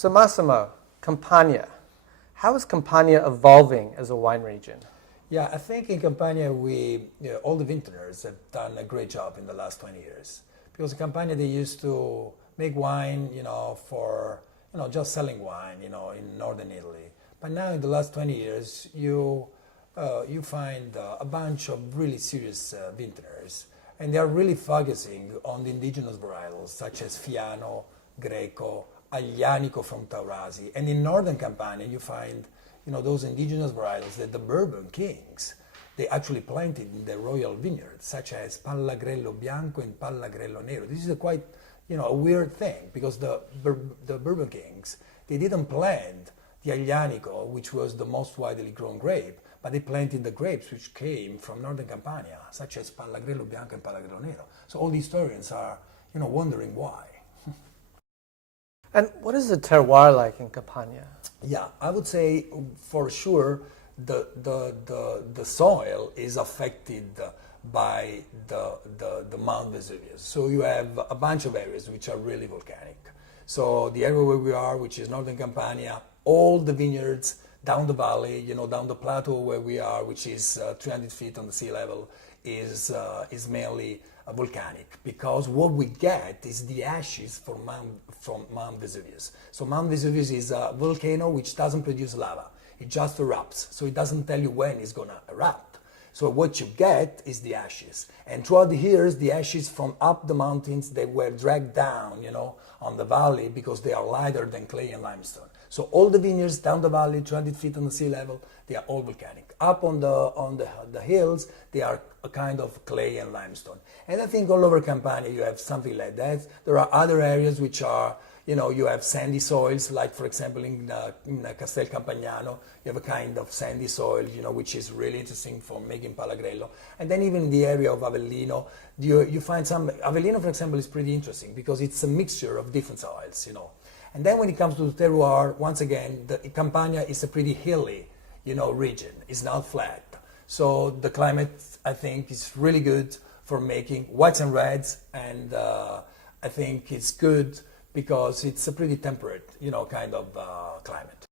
So Massimo, Campania. How is Campania evolving as a wine region? Yeah, I think in Campania, all the vintners have done a great job in the last 20 years. Because in Campania, they used to make wine, for, just selling wine, in northern Italy. But now in the last 20 years, you find a bunch of really serious vintners. And they are really focusing on the indigenous varietals, such as Fiano, Greco, Aglianico from Taurasi. And in northern Campania, you find those indigenous varietals that the Bourbon kings, they actually planted in the royal vineyards, such as Pallagrello Bianco and Pallagrello Nero. This is a quite, a weird thing, because the Bourbon kings, they didn't plant the Aglianico, which was the most widely grown grape, but they planted the grapes which came from northern Campania, such as Pallagrello Bianco and Pallagrello Nero. So all the historians are, wondering why. And what is the terroir like in Campania? Yeah, I would say for sure the soil is affected by the Mount Vesuvius. So you have a bunch of areas which are really volcanic. So the area where we are, which is northern Campania, all the vineyards down the valley, down the plateau where we are, which is 300 feet on the sea level, is mainly volcanic, because what we get is the ashes from Mount Vesuvius. So Mount Vesuvius is a volcano which doesn't produce lava. It just erupts. So it doesn't tell you when it's going to erupt. So what you get is the ashes. And throughout the years, the ashes from up the mountains, they were dragged down, on the valley, because they are lighter than clay and limestone. So all the vineyards down the valley, 200 feet on the sea level, they are all volcanic. Up on the hills, they are a kind of clay and limestone. And I think all over Campania you have something like that. There are other areas which are, you have sandy soils, like for example in Castel Campagnano, you have a kind of sandy soil, which is really interesting for making Pallagrello. And then even in the area of Avellino, you find Avellino, for example, is pretty interesting because it's a mixture of different soils, And then when it comes to the terroir, once again, the Campania is a pretty hilly, region. It's not flat. So the climate, I think, is really good for making whites and reds, and I think it's good because it's a pretty temperate, kind of climate.